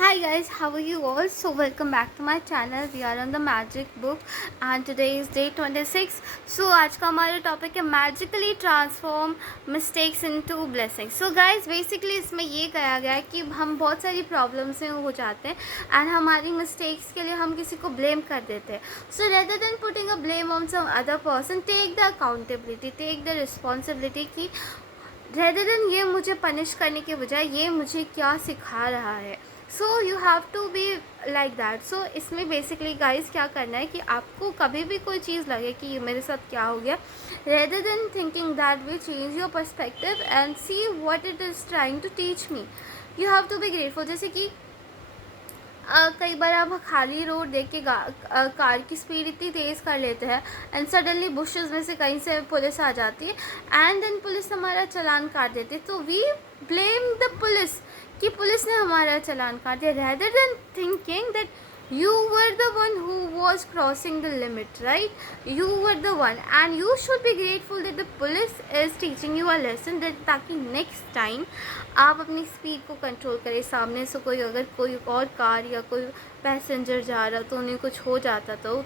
Hi guys, how are you all? So welcome back to my channel. We are on the magic book and today is day 26. So आज का हमारा topic है magically transform mistakes into blessings. So guys, basically इसमें ये कहा गया है कि हम बहुत सारी प्रॉब्लम्स में हो जाते हैं एंड हमारी मिस्टेक्स के लिए हम किसी को ब्लेम कर देते हैं. So rather than putting a blame on some other person, take the accountability, take the responsibility कि rather than ये मुझे पनिश करने के बजाय ये मुझे क्या सिखा रहा है. So you have to be like that. So इसमें बेसिकली गाइज क्या करना है कि आपको कभी भी कोई चीज़ लगे कि ये मेरे साथ क्या हो गया, rather than thinking that will change your perspective and see what it is trying to teach me. You have to be grateful. जैसे कि कई बार आप खाली रोड देख के कार की स्पीड इतनी तेज़ कर लेते हैं एंड सडनली बुशेस में से कहीं से पुलिस आ जाती है एंड देन पुलिस हमारा चालान काट देती है. तो वी ब्लेम द पुलिस कि पुलिस ने हमारा चालान काट दिया, rather than thinking that you were the one who was crossing the limit, right? You were the one and you should be grateful that the police is teaching you a lesson that ताकि next time आप अपनी speed को control करें. सामने से कोई अगर कोई और कार या कोई पैसेंजर जा रहा तो उन्हें कुछ हो जाता तो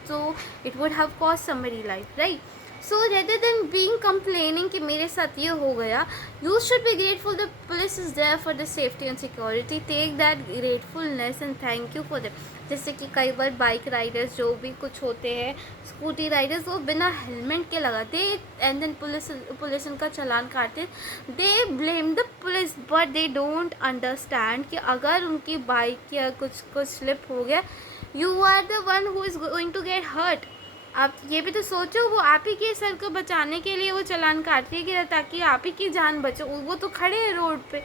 it would have cost somebody life, right? So rather than being complaining कि मेरे साथ ये हो गया, you should be grateful the police is there for the safety and security. Take that gratefulness and thank you for that. जैसे कि कई बार bike Riders जो भी कुछ होते हैं, स्कूटी राइडर्स, वो बिना हेलमेट के लगाते एंड देन पुलिस उनका चालान काटते. They blame the police but they don't understand कि अगर उनकी बाइक या कुछ स्लिप हो गया, you are the one who is going to get hurt. आप ये भी तो सोचो, वो आप ही के सर को बचाने के लिए वो चालान काट रही है ताकि आप ही की जान बचो. वो तो खड़े हैं रोड पे,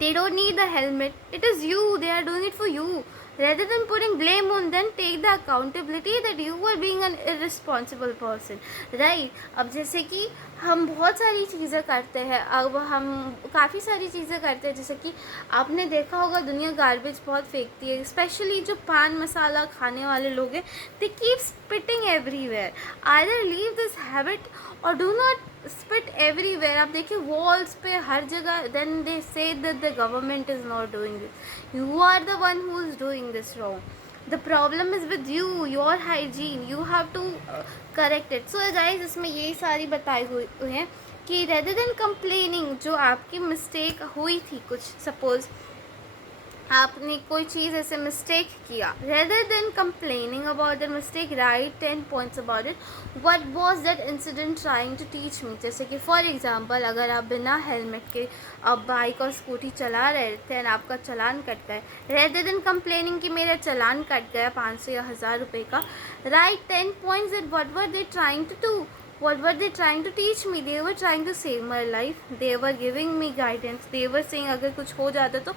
they don't need the helmet. It is you, they are doing it for you. Rather than putting blame on them, take the accountability that you were being an irresponsible person, right? अब जैसे कि हम बहुत सारी चीज़ें करते हैं, अब हम काफ़ी सारी चीज़ें करते हैं. जैसे कि आपने देखा होगा दुनिया गार्बेज बहुत फेंकती है, स्पेशली जो पान मसाला खाने वाले लोग हैं, they keep spitting everywhere. Either leave this habit और डू नॉट spit everywhere. आप देखिए वॉल्स पे हर जगह. then they say that the government is not doing this. You are the one who is doing this wrong. The problem is with you, your hygiene. You have to correct it. So guys, इसमें यही सारी बताई हुई हैं कि rather than complaining, जो आपकी mistake हुई थी, कुछ सपोज आपने कोई चीज़ ऐसे मिस्टेक किया, rather than complaining about the mistake, write 10 points about it. What was that incident trying to teach me. जैसे कि फॉर एग्जांपल अगर आप बिना हेलमेट के आप बाइक और स्कूटी चला रहे थे एंड आपका चालान कट गया, रेदर देन कंप्लेनिंग कि मेरा चालान कट गया 500 या 1000 रुपये का, write 10 points that what were they trying to do. What were they trying to teach me? They were trying to save my life. They were giving me guidance. They were saying अगर कुछ हो जाता तो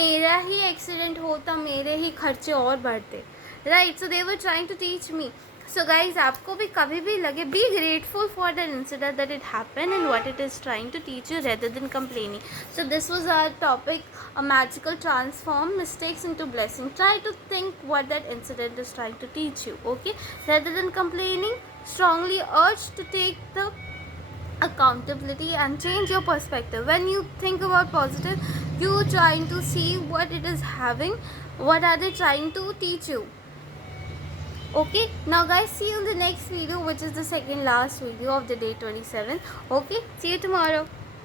मेरा ही accident होता, मेरे ही खर्चे और बढ़ते, right? So they were trying to teach me. So guys, आपको भी कभी भी लगे, be grateful for that incident that it happened and what it is trying to teach you rather than complaining. So this was our topic, a magical transform mistakes into blessing. Try to think what that incident is trying to teach you, okay? Rather than complaining, strongly urge to take the accountability and change your perspective. When you think about positive, you trying to see what it is having, what are they trying to teach you. Okay, now guys, see you in the next video, which is the second last video of the day 27. Okay, see you tomorrow.